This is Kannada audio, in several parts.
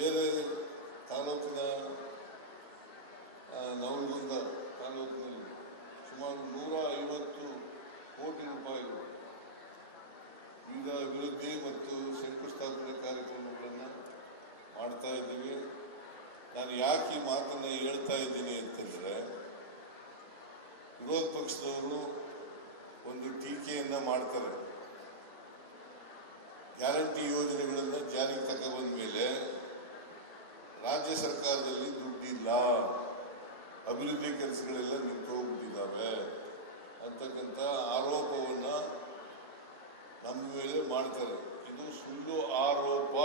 ಬೇರೆ ತಾಲೂಕಿನ ನವಲಗುಂದ ತಾಲೂಕಿನಲ್ಲಿ ಸುಮಾರು 150 ಕೋಟಿ ರೂಪಾಯಿಗಳು ವಿವಿಧ ಅಭಿವೃದ್ಧಿ ಮತ್ತು ಶಂಕುಸ್ಥಾಪನೆ ಕಾರ್ಯಕ್ರಮಗಳನ್ನು ಮಾಡ್ತಾ ಇದ್ದೀವಿ. ನಾನು ಯಾಕೆ ಈ ಮಾತನ್ನು ಹೇಳ್ತಾ ಇದ್ದೀನಿ ಅಂತಂದರೆ, ವಿರೋಧ ಪಕ್ಷದವರು ಒಂದು ಟೀಕೆಯನ್ನು ಮಾಡ್ತಾರೆ. ಗ್ಯಾರಂಟಿ ಯೋಜನೆಗಳನ್ನು ಜಾರಿಗೆ ತಗೊಬಂದ ಮೇಲೆ ರಾಜ್ಯ ಸರ್ಕಾರದಲ್ಲಿ ದುಡ್ಡಿಲ್ಲ, ಅಭಿವೃದ್ಧಿ ಕೆಲಸಗಳೆಲ್ಲ ನಿಂತು ಹೋಗ್ಬಿಟ್ಟಿದ್ದಾವೆ ಅಂತಕ್ಕಂಥ ಆರೋಪವನ್ನು ನಮ್ಮ ಮೇಲೆ ಮಾಡ್ತಾರೆ. ಇದು ಸುಳ್ಳು ಆರೋಪ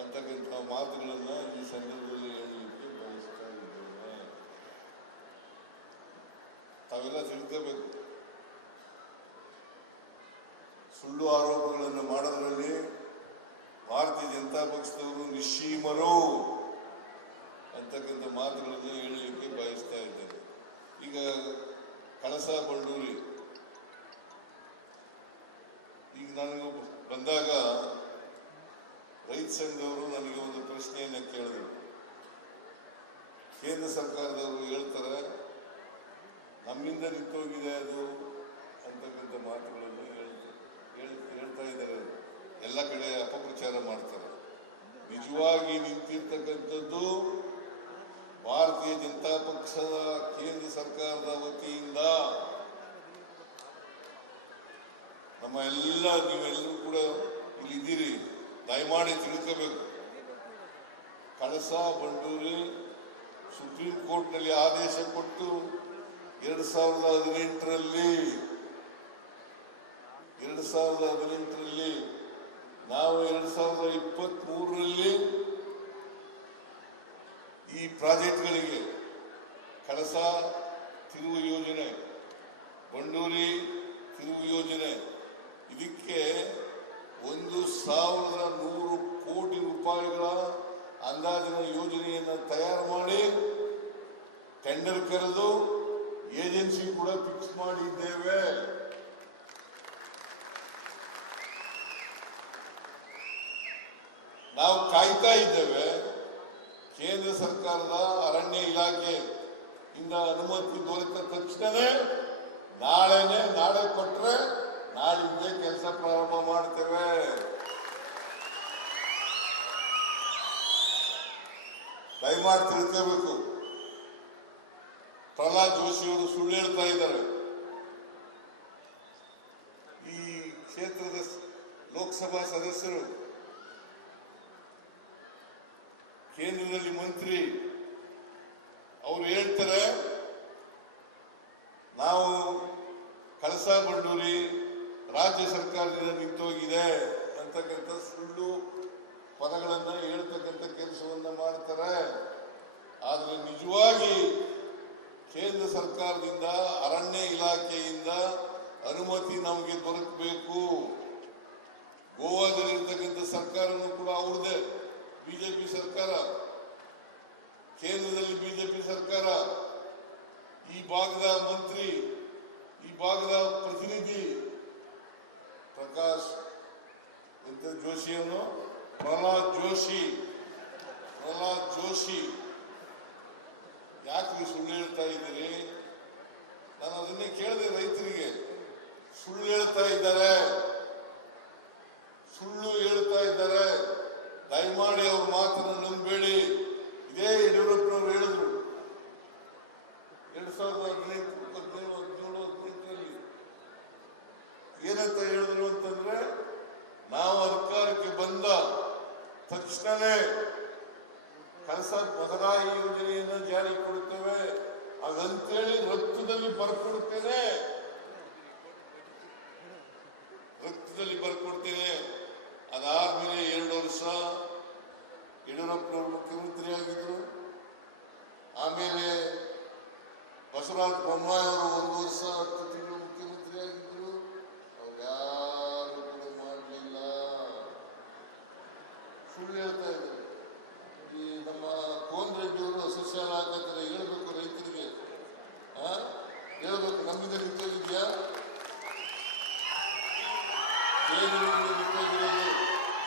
ಅಂತಕ್ಕಂಥ ಮಾತುಗಳನ್ನು ಈ ಸಂದರ್ಭದಲ್ಲಿ ಹೇಳಲಿಕ್ಕೆ ಬಯಸ್ತಾ ಇದ್ದೇನೆ. ತಾವೆಲ್ಲ ತಿಳ್ಕೋಬೇಕು, ಸುಳ್ಳು ಆರೋಪಗಳನ್ನು ಮಾಡೋದ್ರಲ್ಲಿ ಭಾರತೀಯ ಜನತಾ ಪಕ್ಷದವರು ನಿಶ್ಚೀಮರು ಅಂತಕ್ಕಂಥ ಮಾತುಗಳನ್ನು ಹೇಳಲಿಕ್ಕೆ ಬಯಸ್ತಾ ಇದ್ದೇನೆ. ಈಗ ಕಳಸಾ ಬಂಡೂರಿ ಈಗ ನನಗೆ ಬಂದಾಗ ರೈತ ಸಂಘದವರು ನನಗೆ ಒಂದು ಪ್ರಶ್ನೆಯನ್ನು ಕೇಳಿದರು. ಕೇಂದ್ರ ಸರ್ಕಾರದವರು ಹೇಳ್ತಾರೆ ನಮ್ಮಿಂದ ನಿಂತೋಗಿದೆ ಅದು ಅಂತಕ್ಕಂಥ ಮಾತುಗಳನ್ನು ಹೇಳ್ತಾ ಇದ್ದಾರೆ. ಎಲ್ಲ ಕಡೆ ಅಪಪ್ರಚಾರ ಮಾಡ್ತಾರೆ. ನಿಜವಾಗಿ ನಿಂತಿರ್ತಕ್ಕಂಥದ್ದು ಭಾರತೀಯ ಜನತಾ ಪಕ್ಷದ ಕೇಂದ್ರ ಸರ್ಕಾರದ ವತಿಯಿಂದ. ನಮ್ಮ ನೀವೆಲ್ಲರೂ ಕೂಡ ಇಲ್ಲಿದ್ದೀರಿ, ದಯಮಾಡಿ ತಿಳ್ಕೋಬೇಕು. ಕಳಸಾ ಬಂಡೂರಿ ಸುಪ್ರೀಂ ಕೋರ್ಟ್ನಲ್ಲಿ ಆದೇಶ ಕೊಟ್ಟು 2018ರಲ್ಲಿ ನಾವು 2023ರಲ್ಲಿ ಈ ಪ್ರಾಜೆಕ್ಟ್ಗಳಿಗೆ ಕಳಸಾ ತಿರುವು ಯೋಜನೆ, ಬಂಡೂರಿ ತಿರುವು ಯೋಜನೆ, ಇದಕ್ಕೆ 1,100 ಕೋಟಿ ರೂಪಾಯಿಗಳ ಅಂದಾಜಿನ ಯೋಜನೆಯನ್ನು ತಯಾರು ಮಾಡಿ ಟೆಂಡರ್ ಕರೆದು ಏಜೆನ್ಸಿ ಕೂಡ ಫಿಕ್ಸ್ ಮಾಡಿದ್ದೇವೆ. ನಾವು ಕಾಯ್ತಾ ಇದ್ದೇವೆ. ಕೇಂದ್ರ ಸರ್ಕಾರದ ಅರಣ್ಯ ಇಲಾಖೆಯಿಂದ ಅನುಮತಿ ದೊರೆತ ತಕ್ಷಣವೇ ನಾಳೆ ಕೊಟ್ಟರೆ ನಾಳಿಂದೇ ಕೆಲಸ ಪ್ರಾರಂಭ ಮಾಡ್ತೇವೆ. ದಯಮಾಡಿ ತಿಳ್ಕೋಬೇಕು. ಪ್ರಹ್ಲಾದ್ ಜೋಶಿಯವರು ಸುಳ್ಳು ಹೇಳ್ತಾ ಇದ್ದಾರೆ. ಈ ಕ್ಷೇತ್ರದ ಲೋಕಸಭಾ ಸದಸ್ಯರು, ಕೇಂದ್ರದಲ್ಲಿ ಮಂತ್ರಿ, ಅವರು ಹೇಳ್ತಾರೆ ನಾವು ಕಳಸಾ ಬಂಡೂರಿ ರಾಜ್ಯ ಸರ್ಕಾರದಿಂದ ನಿಂತೋಗಿದೆ ಅಂತಕ್ಕಂಥ ಸುಳ್ಳು ಪದಗಳನ್ನು ಹೇಳ್ತಕ್ಕಂಥ ಕೆಲಸವನ್ನು ಮಾಡ್ತಾರೆ. ಆದರೆ ನಿಜವಾಗಿ ಕೇಂದ್ರ ಸರ್ಕಾರದಿಂದ ಅರಣ್ಯ ಇಲಾಖೆಯಿಂದ ಅನುಮತಿ ನಮಗೆ ದೊರಕಬೇಕು. ಗೋವಾದಲ್ಲಿರ್ತಕ್ಕಂಥ ಸರ್ಕಾರನೂ ಕೂಡ ಅವ್ರದೇ, ಬಿಜೆಪಿ ಸರ್ಕಾರ, ಕೇಂದ್ರದಲ್ಲಿ ಬಿಜೆಪಿ ಸರ್ಕಾರ, ಈ ಭಾಗದ ಮಂತ್ರಿ, ಈ ಭಾಗದ ಪ್ರತಿನಿಧಿ ಪ್ರಕಾಶ್ ಜೋಶಿಯನ್ನು ಪ್ರಹ್ಲಾದ್ ಜೋಶಿ ಯಾಕೆ ಸುಳ್ಳು ಹೇಳ್ತಾ ಇದ್ದೀರಿ? ನಾನು ಅದನ್ನೇ ಕೇಳಿದೆ ರೈತರಿಗೆ. ಸುಳ್ಳು ಹೇಳ್ತಾ ಇದ್ದಾರೆ. ದಯಮಾಡಿ ಅವ್ರ ಮಾತನ್ನು ನಂಬಬೇಡಿ. ಇದೇ ಯಡಿಯೂರಪ್ಪನವರು ಹೇಳಿದ್ರು 2018 ಏನಂತ ಹೇಳಿದ್ರು ಅಂತಂದ್ರೆ, ನಾವು ಅಧಿಕಾರಕ್ಕೆ ಬಂದ ತಕ್ಷಣವೇ ಕಳಸಾ ಮಹದಾಯಿ ಯೋಜನೆಯನ್ನು ಜಾರಿಗೆ ಕೊಡುತ್ತೇವೆ ಹಾಗಂತೇಳಿ ರಕ್ತದಲ್ಲಿ ಬರ್ಕೊಡ್ತೇನೆ. ಅದಾದ್ಮೇಲೆ 2 ವರ್ಷ ಯಡಿಯೂರಪ್ಪನವರು ಮುಖ್ಯಮಂತ್ರಿ ಆಗಿದ್ರು. ಆಮೇಲೆ ಬಸವರಾಜ ಬೊಮ್ಮಾಯಿ ಅವರು 1 ವರ್ಷ 10 ತಿಂಗಳು ಮುಖ್ಯಮಂತ್ರಿ ಆಗಿದ್ರು. ಅವ್ರು ಯಾರು ಕೂಡ ಮಾಡಲಿಲ್ಲ, ಸುಳ್ಳು ಹೇಳ್ತಾ ಇದ್ದಾರೆ. ಈ ನಮ್ಮ ಕೋನ್ ರೆಡ್ಡಿ ಅವರು ಸಸ್ಯಾಲ ಹಾಕತ್ತಾರೆ. ಹೇಳ್ಬೇಕು ರೈತರಿಗೆ, ಹೇಳ್ಬೇಕು ನಮ್ಮಿಂದ ನಿಂತೋಗಿದ್ಯಾ,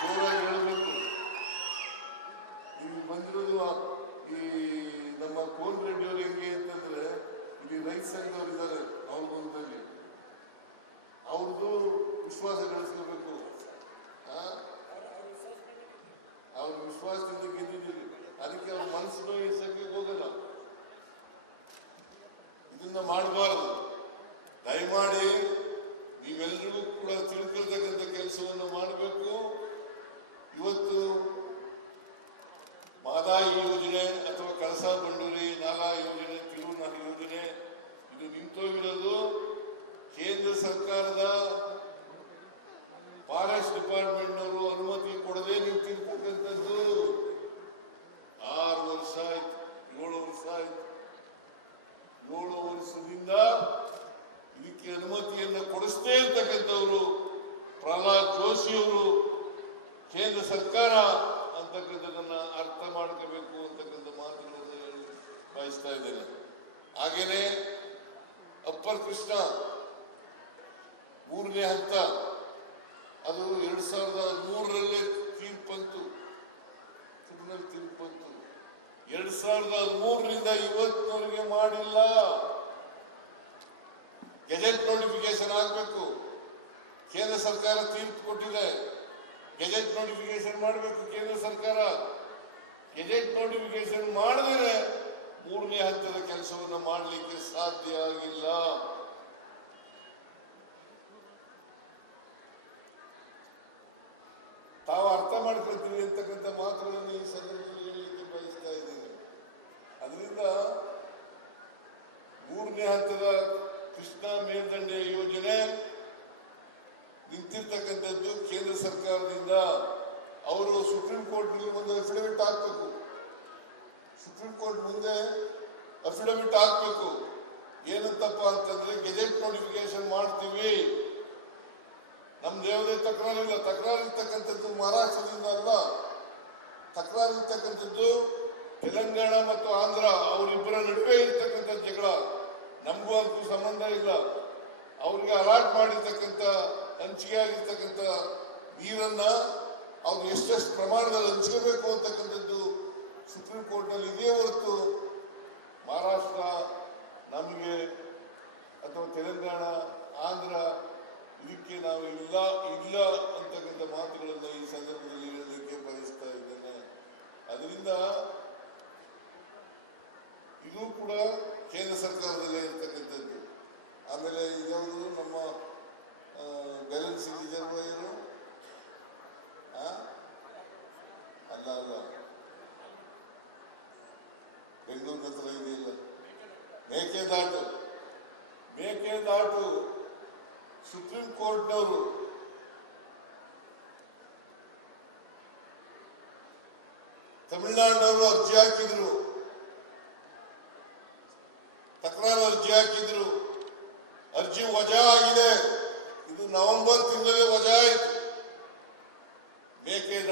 ಜೋರಾಗಿ ಹೇಳ್ಬೇಕು. ವಿಶ್ವಾಸದಿಂದ ಗೆದ್ದಿದ್ದೀರಿ. ಅದಕ್ಕೆ ಅವ್ರ ಮನಸ್ಸು ನೋಯಿಸಕ್ಕೆ ಹೋಗಲ್ಲ. ಇದನ್ನ ಮಾಡಬಾರದು. ದಯಮಾಡಿ ನೀವೆಲ್ಲರಿಗೂ ಕೂಡ ತಿಳ್ಕೊಳ್ತಕ್ಕಂಥ ಕೆಲಸವನ್ನು ಮಾಡಬೇಕು. ಇವತ್ತು ಮಾದಾಯಿ ಯೋಜನೆ ಅಥವಾ ಕಳಸಾ ಬಂಡೂರಿ ನಾಲಾ ಯೋಜನೆ, ತಿರುವನ ಯೋಜನೆ ಇದು ನಿಂತೋಗಿರೋದು ಕೇಂದ್ರ ಸರ್ಕಾರದ ಫಾರೆಸ್ಟ್ ಡಿಪಾರ್ಟ್ಮೆಂಟ್ನವರು ಅನುಮತಿ ಕೊಡದೆ ನಿಂತಿರ್ತಕ್ಕಂಥದ್ದು. 6 ವರ್ಷ ಆಯ್ತು, 7 ವರ್ಷ ಆಯ್ತು. 7 ವರ್ಷದಿಂದ ಇದಕ್ಕೆ ಅನುಮತಿಯನ್ನು ಕೊಡಿಸದೇ ಇರ್ತಕ್ಕಂಥವ್ರು ಪ್ರಹ್ಲಾದ್ ಜೋಶಿ ಅವರು ಕೇಂದ್ರ ಸರ್ಕಾರ ಅಂತಕ್ಕಂಥದನ್ನ ಅರ್ಥ ಮಾಡ್ಕೋಬೇಕು ಅಂತಕ್ಕಂಥ ಮಾತುಗಳನ್ನು ಹೇಳಿ ಬಯಸ್ತಾ ಇದ್ದೇನೆ. ಹಾಗೇನೆ ಅಪ್ಪರ್ ಕೃಷ್ಣ 3ನೇ ಹಂತ ಅದು 2013ರಲ್ಲೇ ತೀರ್ಪಂತು, 2013ರಿಂದ ಇವತ್ತಿನವರೆಗೆ ಮಾಡಿಲ್ಲ. ಗೆಜೆಟ್ ನೋಟಿಫಿಕೇಶನ್ ಆಗಬೇಕು. ಕೇಂದ್ರ ಸರ್ಕಾರ ತೀರ್ಪು ಕೊಟ್ಟಿದೆ, ಗೆಜೆಟ್ ನೋಟಿಫಿಕೇಶನ್ ಮಾಡಬೇಕು ಕೇಂದ್ರ ಸರ್ಕಾರ. ಗೆಜೆಟ್ ನೋಟಿಫಿಕೇಶನ್ ಮಾಡಿದ್ರೆ 3ನೇ ಹಂತದ ಕೆಲಸವನ್ನು ಮಾಡಲಿಕ್ಕೆ ಸಾಧ್ಯ ಆಗಿಲ್ಲ. ತಾವು ಅರ್ಥ ಮಾಡ್ಕೊಳ್ತೀವಿ ಅಂತಕ್ಕಂಥ ಮಾತುಗಳನ್ನು ಈ ಸಂದರ್ಭದಲ್ಲಿ ಹೇಳಲಿಕ್ಕೆ ಬಯಸ್ತಾ ಇದ್ದೇನೆ. ಅದರಿಂದ 3ನೇ ಹಂತದ ಕೃಷ್ಣಾ ಮೇಲ್ದಂಡೆ ಯೋಜನೆ ನಿಂತಿರ್ತಕ್ಕಂಥದ್ದು ಕೇಂದ್ರ ಸರ್ಕಾರದಿಂದ. ಅವರು ಸುಪ್ರೀಂ ಕೋರ್ಟ್ನಲ್ಲಿ ಒಂದು ಅಫಿಡವಿಟ್ ಹಾಕಬೇಕು. ಸುಪ್ರೀಂ ಕೋರ್ಟ್ ಮುಂದೆ ಅಫಿಡವಿಟ್ ಹಾಕಬೇಕು. ಏನಂತಪ್ಪ ಅಂತಂದ್ರೆ ಗೆಜೆಟ್ ನೋಟಿಫಿಕೇಶನ್ ಮಾಡ್ತೀವಿ, ನಮ್ದು ಯಾವುದೇ ತಕರಾರಿಲ್ಲ. ತಕರಾರಿರ್ತಕ್ಕಂಥದ್ದು ಮಹಾರಾಷ್ಟ್ರದಿಂದ ಅಲ್ಲ, ತಕರಾರಿರ್ತಕ್ಕಂಥದ್ದು ತೆಲಂಗಾಣ ಮತ್ತು ಆಂಧ್ರ ಅವರಿಬ್ಬರ ನಡುವೆ ಇರ್ತಕ್ಕಂಥ ಜಗಳ. ನಮಗೂ ಅದಕ್ಕೂ ಸಂಬಂಧ ಇಲ್ಲ. ಅವ್ರಿಗೆ ಅಲಾಟ್ ಮಾಡಿರ್ತಕ್ಕಂಥ ಹಂಚಿಕೆ ಆಗಿರ್ತಕ್ಕಂಥ ನೀರನ್ನ ಅವ್ರು ಎಷ್ಟೆಷ್ಟು ಪ್ರಮಾಣದಲ್ಲಿ ಹಂಚ್ಕೋಬೇಕು ಅಂತಕ್ಕಂಥದ್ದು ಸುಪ್ರೀಂ ಕೋರ್ಟ್ನಲ್ಲಿ ಇದೆಯೇ ಹೊರತು ಮಹಾರಾಷ್ಟ್ರ ನಮಗೆ ಅಥವಾ ತೆಲಂಗಾಣ ಆಂಧ್ರ ಇದಕ್ಕೆ ನಾವು ಇಲ್ಲ ಅಂತಕ್ಕಂಥ ಮಾತುಗಳನ್ನು ಈ ಸಂದರ್ಭದಲ್ಲಿ ಹೇಳಲಿಕ್ಕೆ ಬಯಸ್ತಾ ಇದ್ದೇನೆ. ಅದರಿಂದ ಇದು ಕೂಡ ಕೇಂದ್ರ ಸರ್ಕಾರದಲ್ಲೇ ಇರ್ತಕ್ಕಂಥದ್ದು. ಆಮೇಲೆ ಇದ್ಯಾವುದು ನಮ್ಮ ಬ್ಯಾಲೆನ್ಸಿಂಗ್ ರಿಸರ್ವಾಯರು ಅಲ್ಲ ಬೆಂಗಳೂರಿನ ಹತ್ರ ಇದೆಯಲ್ಲ, ಮೇಕೆದಾಟು ಸುಪ್ರೀಂ ಕೋರ್ಟ್ನವರು ತಮಿಳುನಾಡಿನವರು ಅರ್ಜಿ ಹಾಕಿದ್ರು, ತಕರಾರು ಅರ್ಜಿ ಹಾಕಿದ್ರು. ಅರ್ಜಿ ವಜಾ ಆಗಿದೆ. ಇದು ನವೆಂಬರ್ ತಿಂಗಳೇ ವಜಾ ಆಯಿತು. ಮೇಕೆದಾಟು